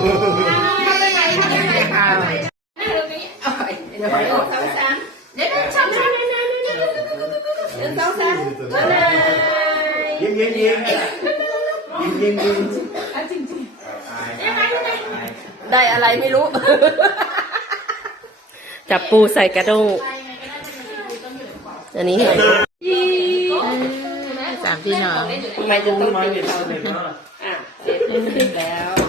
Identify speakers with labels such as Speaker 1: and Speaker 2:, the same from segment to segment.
Speaker 1: ข้าว
Speaker 2: เดี๋ยวไปออกสองสามเดี๋ยวชอบชอบเลยนะเดี๋ยวสองสามบ๊ายบาย
Speaker 3: ยิ้มยิ้มยิ้มยิ้มยิ้มยิ้ม
Speaker 2: ได้อะไรไม่รู้
Speaker 1: จับปูใส่กระด้ง
Speaker 2: อันนี้ไง
Speaker 1: สามพี่น้อง
Speaker 2: ทำไมจึงต้อง
Speaker 3: มาเห็นเราเลยว่า
Speaker 2: อะเสร็จเสร็จแล้ว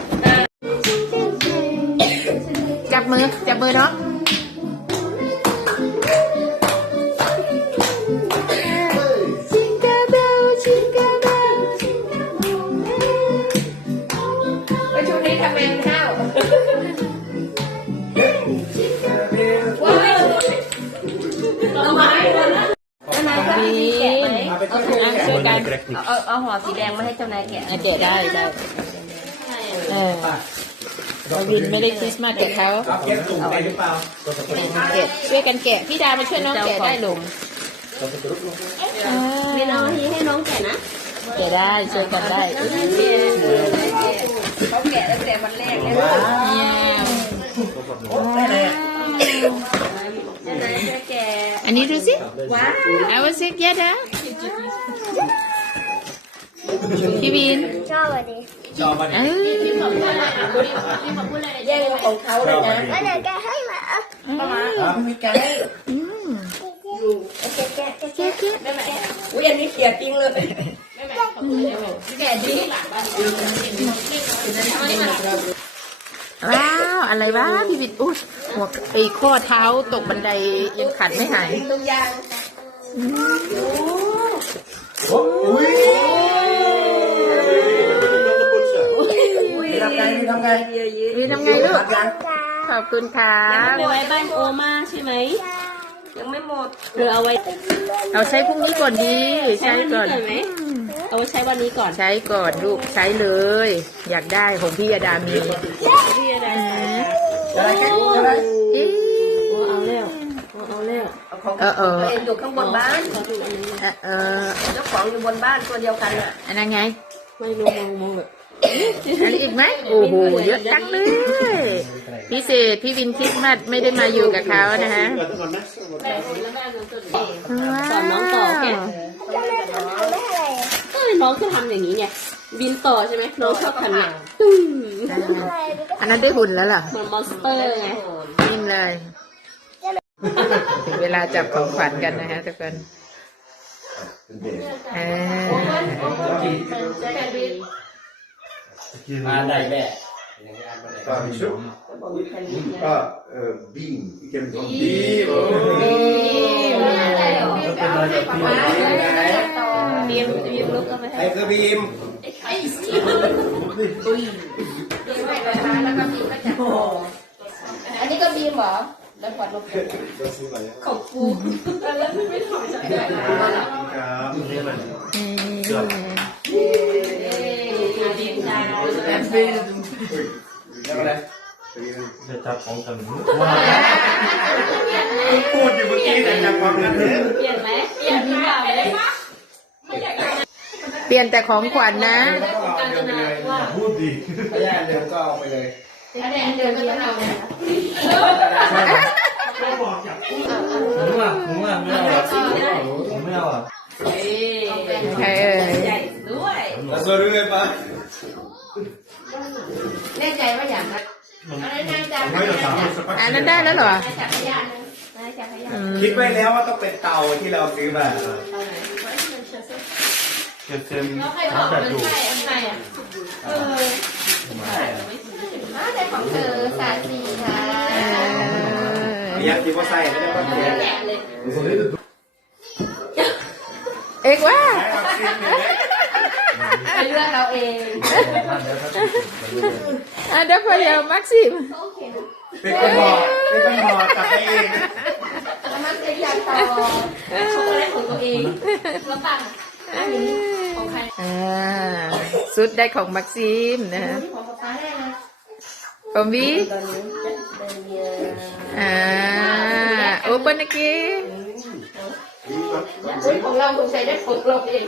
Speaker 1: มือ จับมือเนาะ
Speaker 2: ไปชุดนี้ทำไมนเข้าเอาไม้เลยนะเจ้านายก็มีแกะไหม
Speaker 3: มาไปต้อง
Speaker 1: อะช่วยกัน
Speaker 2: เอาเอาห่อสีแดงมาให้เจ้านายแกะ
Speaker 1: อะแกะได้ได้เออ เราวินไม่ได้คริสต์มาสแกะเขา
Speaker 3: เอาแก้ตุ่มได้หรือเปล่า
Speaker 1: แกะช่วยกันแกะ พี่ดามาช่วยน้องแกะได้หลุมอ่า
Speaker 2: ไม่เอาที่ให้น้องแกะนะ
Speaker 1: แกะได้ช่วยกันได้
Speaker 2: เขาแกะตั้งแต่วันแรกเลย
Speaker 3: ว้า
Speaker 1: ว้าว
Speaker 3: ได้เลยอะ
Speaker 2: เจ้านายจะแกะ
Speaker 1: อันนี้ดูสิ
Speaker 2: ว้าว
Speaker 1: เอาวสิแกะนะพี่วิน
Speaker 3: จอมา
Speaker 1: เอ
Speaker 3: ดิ
Speaker 1: อ
Speaker 2: แย่งของเขาเลยนะ
Speaker 3: ครับมีไก่
Speaker 1: อืม
Speaker 2: แกะแกะแกะ
Speaker 1: แกะแกะ
Speaker 2: ได้ไหมอุ้ยอันนี้เขียจริงเลยแกะจริง
Speaker 1: ว้าว อะไรวะพี่วินอุ้ยหัวไอ้ข้อเท้าตกบันไดยังขัดไม่หาย
Speaker 2: ตุ้งยาง
Speaker 3: โอ้ยมีทำไงมีทำไง
Speaker 1: วินทำไงลูก
Speaker 3: ยัง
Speaker 1: ขอบคุณค่ะ
Speaker 2: ไปไว้บ้านโอมาใช่ไหม ยังไม่หมดเธอเอาไว้
Speaker 1: เอาใช้พรุ่งนี้ก่อนดี
Speaker 2: ใช้
Speaker 1: ก่อน
Speaker 2: ก่อนไหมเอาไว้ใช้วันนี้ก่อน
Speaker 1: ใช้ก่อนลูก ใช้เลย อยากได้ของพี่อดามี
Speaker 2: พี่อะไร
Speaker 3: จะได้แก้จะได้
Speaker 1: เอ๊ะ
Speaker 2: เอาแล้วเอาแล้ว
Speaker 1: เออเออ
Speaker 2: ตัวเองอยู่ข้างบนบ้าน
Speaker 1: เออเออ
Speaker 2: เจ้าของอยู่บนบ้านตัวเดียวกันอะ
Speaker 1: อันนั้นไง
Speaker 2: ไม่รู้มองมองแบบ
Speaker 1: อันนี้อีกไหมโอ้โหเยอะจังเลย พิเศษพี่วินคริสต์มาสไม่ได้มาอยู่กับเขานะฮะว้าว
Speaker 2: สอนน้องต่อแกเอ้ยน้องคือทำอย่างนี้ไงบินต่อใช่ไหมน้องชอบทำอย่างตึ้ง
Speaker 1: อันนั้นได้หุ่นแล้วเหรอ
Speaker 2: เหมือนมอนสเตอร์ไง
Speaker 1: นิ่งเลยถึงเวลาจับของขวัญกันนะฮะทุกคนอ่า
Speaker 3: มาได้แม่
Speaker 4: Varmkött. Ja, eh, vin. Vilken sån vin?
Speaker 2: บีมบีมลุกก็ไม่
Speaker 3: ใคร
Speaker 2: ให้
Speaker 3: คือบีม
Speaker 2: อันนี้ก็บีมเหรอ แล้วขวัญลงขอบกูแล้วไม่ไม่ถอยใจได้บีมจ้า
Speaker 3: แล้วอะไร
Speaker 4: Det tar på sig nu.
Speaker 3: พูดอยู่เมื่อกี้แต่จำความกันเป
Speaker 2: ลี่ยนไหมเปลี่ยนหรือเปล่าเลย
Speaker 1: เปลี่ยนแต่ของขวัญนะ
Speaker 2: การจนาว่า
Speaker 4: Hoodie.
Speaker 3: ถ้าแย่เดิมก็เอาไปเลย
Speaker 2: อันนี้เดินก็จะเอาเนี่ย
Speaker 4: Hon var, hon var med Hon med va?
Speaker 1: เออ
Speaker 2: ใหญ่ด้วย
Speaker 3: แล้วโซรู้ไหมป
Speaker 2: แน่ใจว่าอยากนะอะไรนายจับ
Speaker 4: Hon har ju tagit så
Speaker 1: อันนั้นได้แล้วเหรอ
Speaker 2: นายจักรยานนายจักรยาน
Speaker 1: อืม
Speaker 3: คิดไว้แล้วว่าต้องเป็นเตาที่เราซื้อมา
Speaker 4: Ska se
Speaker 2: ใครบอกมันใช่อันไหนอะเออแต่ของเธอสาสีค่ะ
Speaker 1: เออ
Speaker 3: อยากคิดว่าไส้ไม่ได้ว่าเสีย
Speaker 2: แกะเลย
Speaker 1: เอกว่า
Speaker 2: ไป เลือกเราเอง
Speaker 1: อันเดอร์พยามักซิม
Speaker 3: เป็นคนบอกเป็นคนบอกตัดให้เอง
Speaker 2: แล้วมันจะอยากต่อช็อกโกแลตของตัวเองแล้วปังอันนี้ของใคร
Speaker 1: อ่าสุดได้ของมักซิมนะฮะ
Speaker 2: ของป๊าป๊าได้นะ
Speaker 1: ของวี
Speaker 2: ตอนนี้จะเป็นเยอะ
Speaker 1: อ่าโอเปนกี
Speaker 2: อุ้ยของเราคงใช้ได้ของเราเอง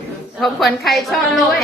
Speaker 1: ของนะกี้เออว่าเสียกี้อุ้ยเอ้ยชอบด้วยสุดผมขวัญใครชอบด้วย